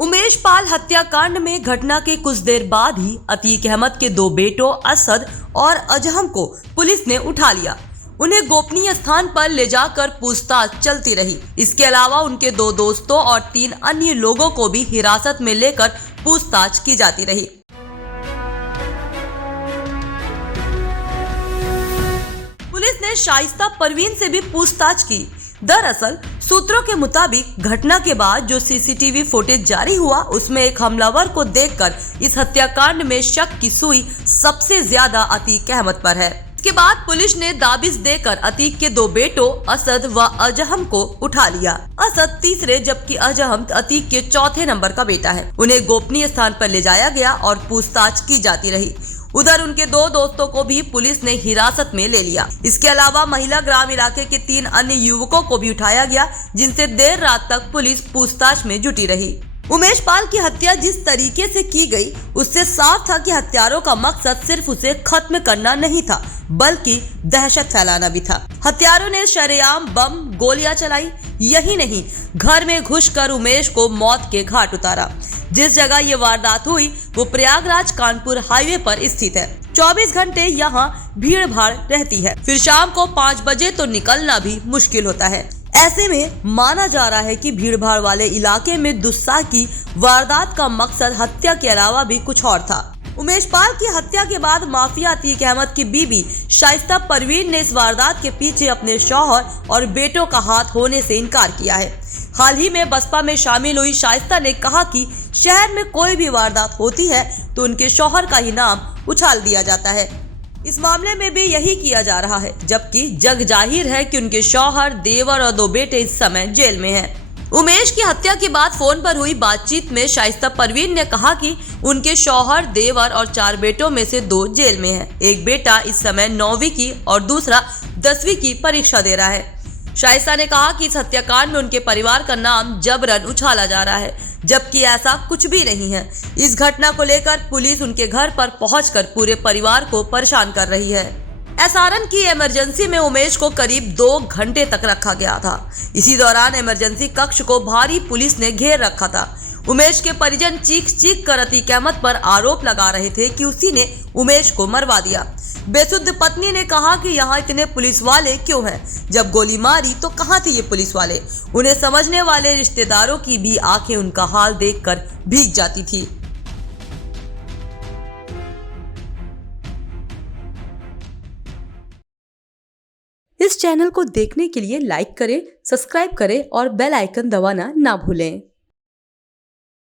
उमेश पाल हत्याकांड में घटना के कुछ देर बाद ही अतीक अहमद के दो बेटों असद और अजहम को पुलिस ने उठा लिया। उन्हें गोपनीय स्थान पर ले जाकर पूछताछ चलती रही। इसके अलावा उनके दो दोस्तों और 3 अन्य लोगों को भी हिरासत में लेकर पूछताछ की जाती रही। पुलिस ने शाइस्ता परवीन से भी पूछताछ की। दरअसल सूत्रों के मुताबिक घटना के बाद जो सीसीटीवी फुटेज जारी हुआ उसमें एक हमलावर को देखकर इस हत्याकांड में शक की सुई सबसे ज्यादा अतीक अहमद पर है। इसके बाद पुलिस ने दाबिश देकर अतीक के 2 बेटों असद व अजहम को उठा लिया। असद तीसरे जबकि अजहम अतीक के चौथे नंबर का बेटा है। उन्हें गोपनीय स्थान पर ले जाया गया और पूछताछ की जाती रही। उधर उनके 2 दोस्तों को भी पुलिस ने हिरासत में ले लिया। इसके अलावा महिला ग्राम इलाके के 3 अन्य युवकों को भी उठाया गया, जिनसे देर रात तक पुलिस पूछताछ में जुटी रही। उमेश पाल की हत्या जिस तरीके से की गई उससे साफ था कि हत्यारों का मकसद सिर्फ उसे खत्म करना नहीं था बल्कि दहशत फैलाना भी था। हत्यारों ने शरेआम बम गोलियां चलाई। यही नहीं, घर में घुसकर उमेश को मौत के घाट उतारा। जिस जगह ये वारदात हुई वो प्रयागराज कानपुर हाईवे पर स्थित है। 24 घंटे यहाँ भीड़ भाड़ रहती है। फिर शाम को 5 बजे तो निकलना भी मुश्किल होता है। ऐसे में माना जा रहा है कि भीड़ भाड़ वाले इलाके में दुस्साहसी वारदात का मकसद हत्या के अलावा भी कुछ और था। उमेश पाल की हत्या के बाद माफिया अतीक अहमद की बीवी शाइस्ता परवीन ने इस वारदात के पीछे अपने शौहर और बेटों का हाथ होने से इनकार किया है। हाल ही में बसपा में शामिल हुई शाइस्ता ने कहा कि शहर में कोई भी वारदात होती है तो उनके शौहर का ही नाम उछाल दिया जाता है। इस मामले में भी यही किया जा रहा है, जबकि जग जाहिर है कि उनके शौहर, देवर और 2 बेटे इस समय जेल में हैं। उमेश की हत्या के बाद फोन पर हुई बातचीत में शाइस्ता परवीन ने कहा कि उनके शौहर, देवर और 4 बेटों में से 2 जेल में हैं। एक बेटा इस समय 9वीं की और दूसरा 10वीं की परीक्षा दे रहा है। शाइस्ता ने कहा कि इस हत्याकांड में उनके परिवार का नाम जबरन उछाला जा रहा है, जबकि ऐसा कुछ भी नहीं है। इस घटना को लेकर पुलिस उनके घर पर पहुंचकर पूरे परिवार को परेशान कर रही है। एसआरएन की इमरजेंसी में उमेश को करीब 2 घंटे तक रखा गया था। इसी दौरान इमरजेंसी कक्ष को भारी पुलिस ने घेर रखा था। उमेश के परिजन चीख कर अतीक अहमद पर आरोप लगा रहे थे कि उसी ने उमेश को मरवा दिया। बेसुध पत्नी ने कहा कि यहाँ इतने पुलिस वाले क्यों हैं? जब गोली मारी तो कहाँ थे ये पुलिस वाले? उन्हें समझने वाले रिश्तेदारों की भी आंखें उनका हाल देखकर भीग जाती थी। इस चैनल को देखने के लिए लाइक करें, सब्सक्राइब करें और बेल आइकन दबाना ना भूलें।